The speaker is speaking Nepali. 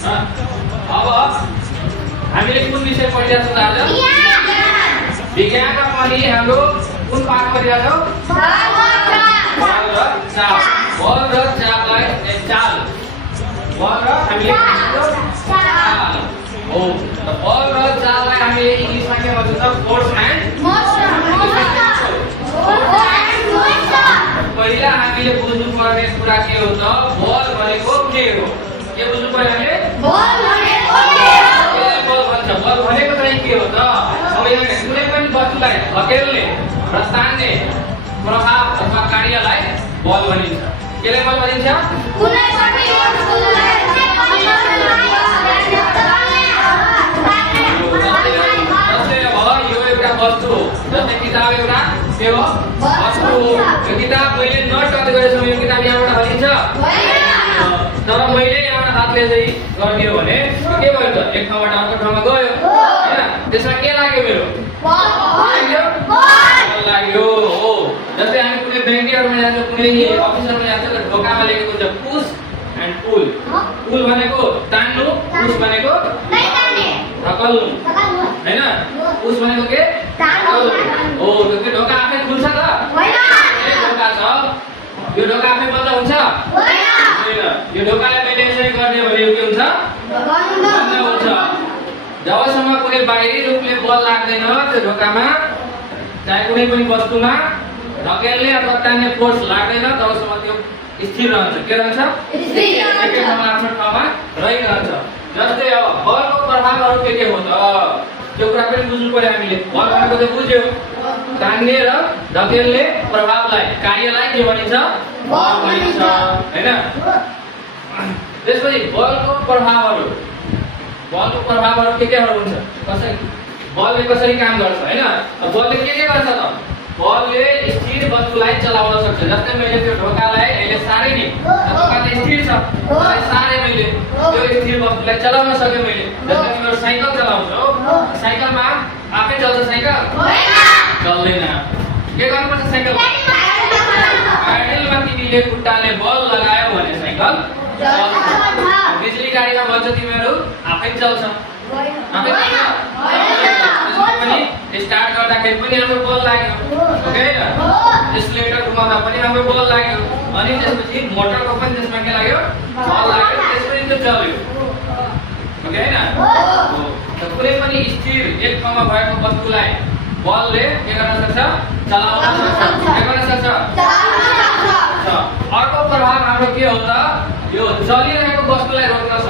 अब हामीले कुन विषय पढिरहेछौँ आज? विज्ञानमा पनि हाम्रो कुन पाठ पढिरहेछौँ? बल र चाल। बल र चाललाई चाल। बल र हामीले चाल हो। त बल र चाललाई हामीले इंग्लिशमा के भन्छौँ त? Force and motion. पहिला हामीले बुझ्नुपर्ने कुरा के हो त? बल भनेको के हो? के बुझ्नु पर्यो हामीले? बल भनेको के हो? बल भन्छ। बल भनेको चाहिँ के हो त? अब यहाँ कुनै पनि वस्तुलाई धकेल्ने र तान्ने प्रभाव अथवा कार्यलाई बल भनिन्छ। केलाई बल भनिन्छ? कुनै पनि वस्तुलाई यो एउटा वस्तु हो। जस्तै किताब एउटा के हो? वस्तु हो। यो किताब मैले नट टच गरेछु, यो किताब यहाँबाट हलिन्छ? तर मैले यहाँबाट हातले चाहिँ गरिदियो भने के भयो त? एक ठाउँबाट अर्को ठाउँमा गयो हैन? त्यसमा के लाग्यो? मेरो बल लाग्यो हो। जस्तै हामी कुनै ब्याङ्कहरुमा जान्छौँ, कुनै अफिसरमा जान्छौँ त ढोकामा लेखेको हुन्छ पुश एन्ड पुल। पुल भनेको तान्नु, पुश भनेको धकेल्नु हैन? पुश भनेको के? धकेल्नु हो। त्यो ढोका आफै खुल्छ त? होइन। यो ढोका छ, यो ढोका आफै बन्द हुन्छ? होइन। यो ढोकालाई मैले यसरी गर्ने भने यो के हुन्छ? बन्द हुन्छ। जबसम्म कुनै बाहिरी रूपले बल लाग्दैन त्यो ढोकामा, चाहे कुनै पनि वस्तुमा धकेल्ने अथवा तान्ने फोर्स लाग्दैन, तबसम्म त्यो स्थिर रहन्छ। के रहन्छ? स्थिर रहन्छ। आफ्नो ठाउँमा रहिरहन्छ। जस्तै अब बलको प्रभावहरू के हो त? त्यो कुरा पनि बुझ्नु पर्यो हामीले। बल भनेको त बुझ्यो, तान्ने र धकेल्ने प्रभावलाई, कार्यलाई के भनिन्छ? बल भनिन्छ हैन? त्यसपछि बलको प्रभावहरू, बलको प्रभावहरू के-केहरू हुन्छ? कसरी बलले कसरी काम गर्छ हैन? बलले के गर्छ त? बलले स्थिर वस्तुलाई चलाउन सक्छ। जस्तै मैले त्यो ढोकालाई अहिले सारे नि, ढोका त स्थिर छ, मलाई सारे मैले त्यो स्थिर वस्तुलाई चलाउन सक्यो मैले। जस्तै तिम्रो साइकल चलाउँछौ, साइकलमा आफै चल्छ साइकल? होइन, चल्दैन। के गर्नुपर्छ? साइकल प्याडलमा तिमीले खुट्टाले बल लगायो भने साइकल चल्छ। बिजुली गाडीमा भन्छ तिमीहरू आफै चल्छ? आफै चल्छ? पनि स्टार्ट गर्दाखेरि पनि हाम्रो बल लाग्यो, ओके हैन? एक्सिलेटर घुमाउँदा पनि हाम्रो बल लाग्यो, अनि त्यसपछि मोटरको पनि त्यसमा के लाग्यो? बल लाग्यो, त्यसपछि त्यो चल्यो, ओके हैन? त कुनै पनि स्थिर एक ठाउँमा भएको वस्तुलाई बलले के गर्न सक्छ? चलाउन सक्छ। के गर्न सक्छ? चलाउन सक्छ। अर्को प्रभाव हाम्रो के हो त? यो चलिरहेको वस्तुलाई रोक्न सक्छ।